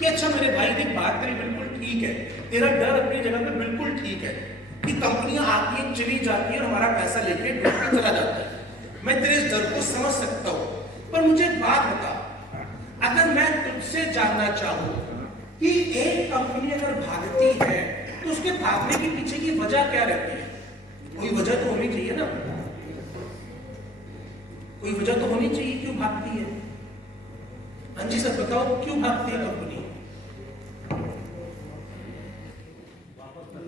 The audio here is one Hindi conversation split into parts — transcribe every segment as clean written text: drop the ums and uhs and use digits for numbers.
कि अच्छा मेरे भाई देख बात तेरी बिल्कुल ठीक है, तेरा डर अपनी जगह पे बिल्कुल ठीक है कि कंपनियां आती हैं चली जाती हैं और हमारा पैसा लेके डूब के चला जाता है, मैं तेरे इस डर को समझ सकता हूं। पर मुझे एक बात बता, अगर मैं तुझसे जानना चाहूं कि एक कंपनी अगर भागती है तो उसके भागने के पीछे की वजह क्या रहती है? कोई वजह तो होनी चाहिए ना, कोई वजह तो होनी चाहिए क्यों भागती है। हाँ जी सर बताओ क्यों भागती है कंपनी?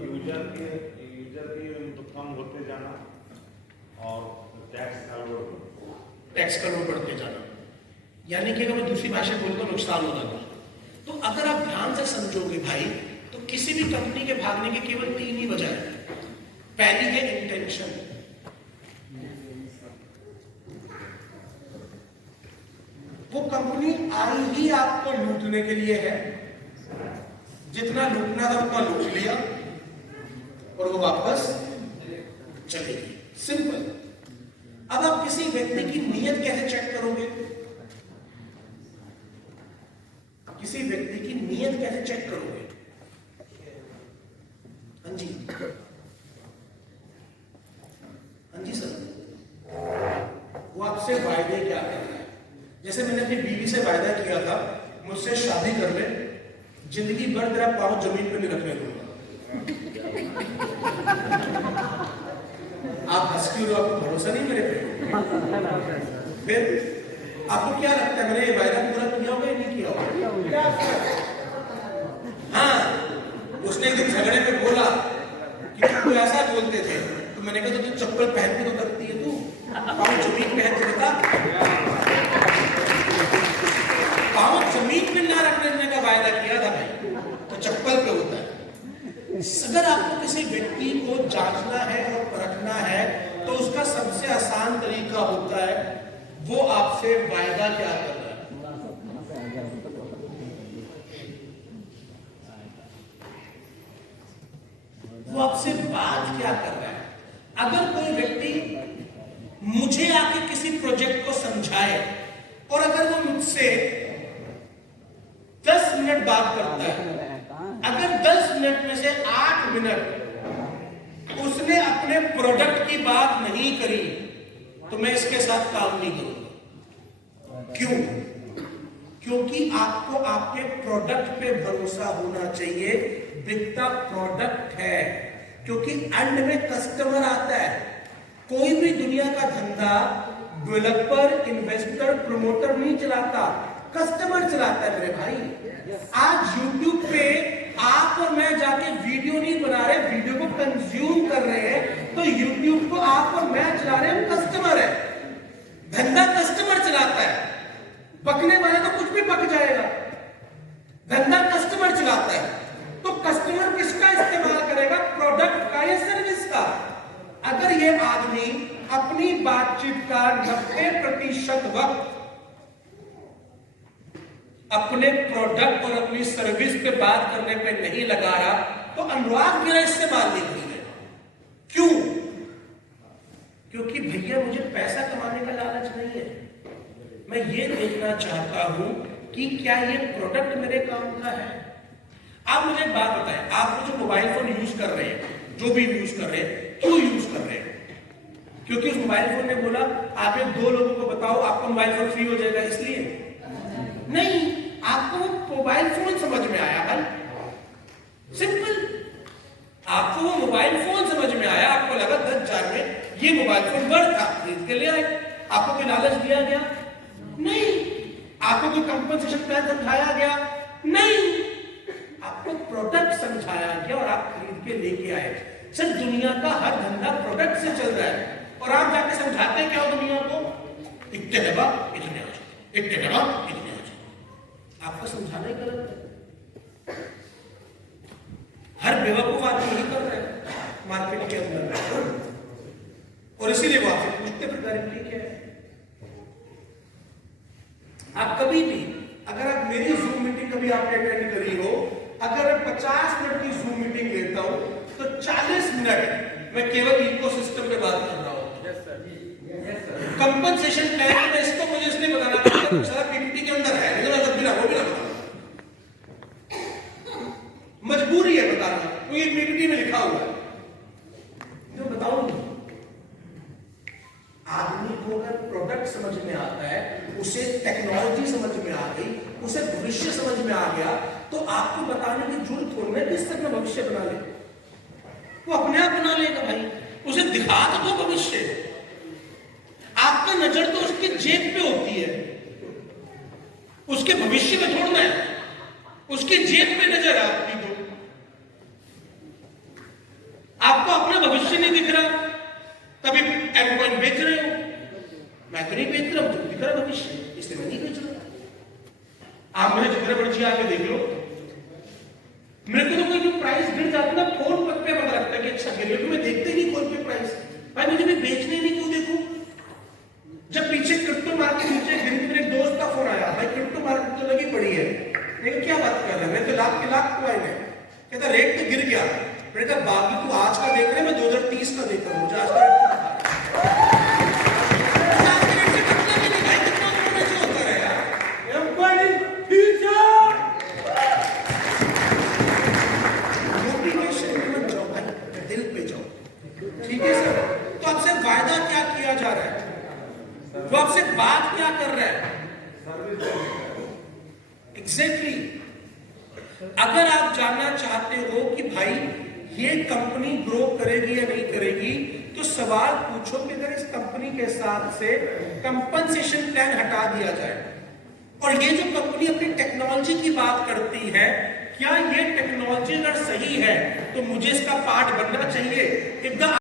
यूजर के तो कम होते जाना और टैक्स का लोड बढ़ते जाना, यानी कि अगर मैं दूसरी भाषा बोलूं तो नुकसान हो जाता। तो अगर आप ध्यान से समझोगे भाई तो किसी भी कंपनी के भागने के केवल 3 ही वजह है। पहली है इंटेंशन, वो कंपनी आई ही आपको लूटने के लिए है, जितना लूटना था उतना लूट लिया और वो वापस चलेगी, सिंपल। अब आप किसी व्यक्ति की नीयत कैसे चेक करोगे? किसी व्यक्ति की नीयत कैसे चेक करोगे? हाँ जी, हाँ जी सर, वो आपसे वायदे क्या कर रहा है? जैसे मैंने अपनी बीवी से वायदा किया था मुझसे शादी कर ले, जिंदगी भर तेरा पांव जमीन पे नहीं रखने दूंगा। आप हंस क्यों रहे हो? आपको भरोसा नहीं मेरे पे? फिर आपको क्या लगता है मैंने ये वायदा पूरा किया होगा या नहीं किया होगा? हाँ, उसने एक दिन झगड़े में बोला कि तुम ऐसा बोलते थे, तो मैंने कहा तो चप्पल पहन के तो करती है तू, पाँव जमीन पे है तो बता। पाँव जमीन पे ना रखने का वायदा किया था भाई, तो चप्पल पे होता है। अगर आपको किसी व्यक्ति को जांचना है और परखना है तो उसका सबसे आसान तरीका होता है वो आपसे वायदा क्या कर रहा है। वो आपसे बात क्या कर रहा है। अगर कोई व्यक्ति मुझे आके किसी प्रोजेक्ट को समझाए और अगर वो मुझसे 10 मिनट बात करता है, अगर 10 मिनट में से 8 मिनट उसने अपने प्रोडक्ट की बात नहीं करी तो मैं इसके साथ काम नहीं करूंगा। क्यों? क्योंकि आपको आपके प्रोडक्ट पे भरोसा होना चाहिए, बिकता प्रोडक्ट है, क्योंकि एंड में कस्टमर आता है। कोई भी दुनिया का धंधा डेवलपर, इन्वेस्टर, प्रमोटर नहीं चलाता, कस्टमर चलाता है मेरे भाई। आज YouTube पे आप और मैं जाके वीडियो नहीं बना रहे, वीडियो को कंज्यूम कर रहे हैं, तो YouTube को आप और मैं चला रहे हैं, कस्टमर है। धंधा कस्टमर चलाता है, पकने वाले तो कुछ भी पक जाएगा, धंधा कस्टमर चलाता है। तो कस्टमर किसका इस्तेमाल करेगा? प्रोडक्ट का या सर्विस का। अगर ये आदमी अपनी बातचीत का 90% वक्त अपने प्रोडक्ट और अपनी सर्विस पे बात करने पे नहीं लगा रहा तो अनुराग मेरा इस्तेमाल नहीं करेगा। क्यों? क्योंकि भैया मुझे पैसा कमाने का लालच नहीं है, मैं ये देखना चाहता हूं कि क्या ये प्रोडक्ट मेरे काम का है। आप मुझे एक बात बताएं, आप जो मोबाइल फोन यूज कर रहे हैं, जो भी यूज कर रहे हैं, क्यों यूज कर रहे हैं? क्योंकि उस मोबाइल फोन ने बोला आप एक 2 लोगों को बताओ आपका मोबाइल फोन फ्री हो जाएगा इसलिए? नहीं, आपको वो मोबाइल फोन समझ में आया भाई, सिंपल। आपको वो मोबाइल फोन समझ में आया, आपको लगा 10,000 में ये मोबाइल फोन वर्थ था, खरीद के ले आए। आपको कोई लालच दिया गया? नहीं। आपको कोई कंपनसेशन प्लान समझाया गया? नहीं। आपको प्रोडक्ट समझाया गया और आप खरीद के लेके आए। सर दुनिया का हर धंधा प्रोडक्ट से चल रहा है और आप जाके समझाते क्या हो दुनिया को? इतने दबा इतने आ जाओ, इतने दबा इतने आ जाओ। आपको समझाना ही गलत है। हर बेवकूफ आदमी यही कर रहा है मार्केट के अंदर, और इसीलिए वो आपसे पूछते फिर गारंटी क्या है। आप कभी भी अगर आप मेरी जूम मीटिंग कभी आपने अटेंड करी हो, अगर मैं 50 मिनट की जूम मीटिंग लेता हूं तो 40 मिनट मैं केवल इकोसिस्टम पे बात कर रहा हूं। कंपनसेशन प्लान में इसको मुझे इसलिए बताना पड़ता है सारा पीपीटी के अंदर है, लेकिन मैं तब भी ना वो भी ना बताऊं। मजबूरी है बताना, तो ये पीपीटी में लिखा हुआ है जो बताऊंगी। आदमी को अगर प्रोडक्ट समझ में आता है, उसे टेक्नोलॉजी समझ में आ गई, उसे भविष्य समझ में आ गया, तो आपको बताने की जरूरत थोड़ी है किस तरह भविष्य बना ले, वो अपने आप बना लेगा भाई। उसे दिखा तो दो भविष्य। आपका नजर तो उसकी जेब पे होती है, उसके भविष्य में छोड़ना है, उसकी जेब पे नजर है आपकी। तो आपको अपना भविष्य नहीं दिख रहा, तभी एंड बेच रहे हो। मैं तो नहीं बेच रहा हूं, तो दिख रहा भविष्य, इसलिए मैं नहीं बेच रहा। आप मेरे जितने बड़ी आके देख लो, मेरे को तो कोई जो प्राइस गिर जाता ना, फोन पे पता लगता है कि अच्छा गिर गया, मैं देखते ही नहीं फोन पे प्राइस। भाई मुझे भी बेचने नहीं, क्यों देखूं? जब पीछे क्रिप्टो मार्केट नीचे गिरी, मेरे एक दोस्त का फोन आया, भाई क्रिप्टो मार्केट तो लगी पड़ी है। लेकिन क्या बात कर रहे हैं, मैं तो लाख के लाख को आए हैं। कहता रेट तो गिर गया। मैंने कहा बाकी तू आज का देख रहे, मैं 2030 का देख रहा हूं, मुझे आज का वो आपसे बात क्या कर रहा है? एग्जैक्टली अगर आप जानना चाहते हो कि भाई ये कंपनी ग्रो करेगी या नहीं करेगी, तो सवाल पूछो कि अगर इस कंपनी के साथ से कंपनसेशन प्लान हटा दिया जाए, और ये जो कंपनी अपनी टेक्नोलॉजी की बात करती है, क्या ये टेक्नोलॉजी अगर सही है तो मुझे इसका पार्ट बनना चाहिए। If the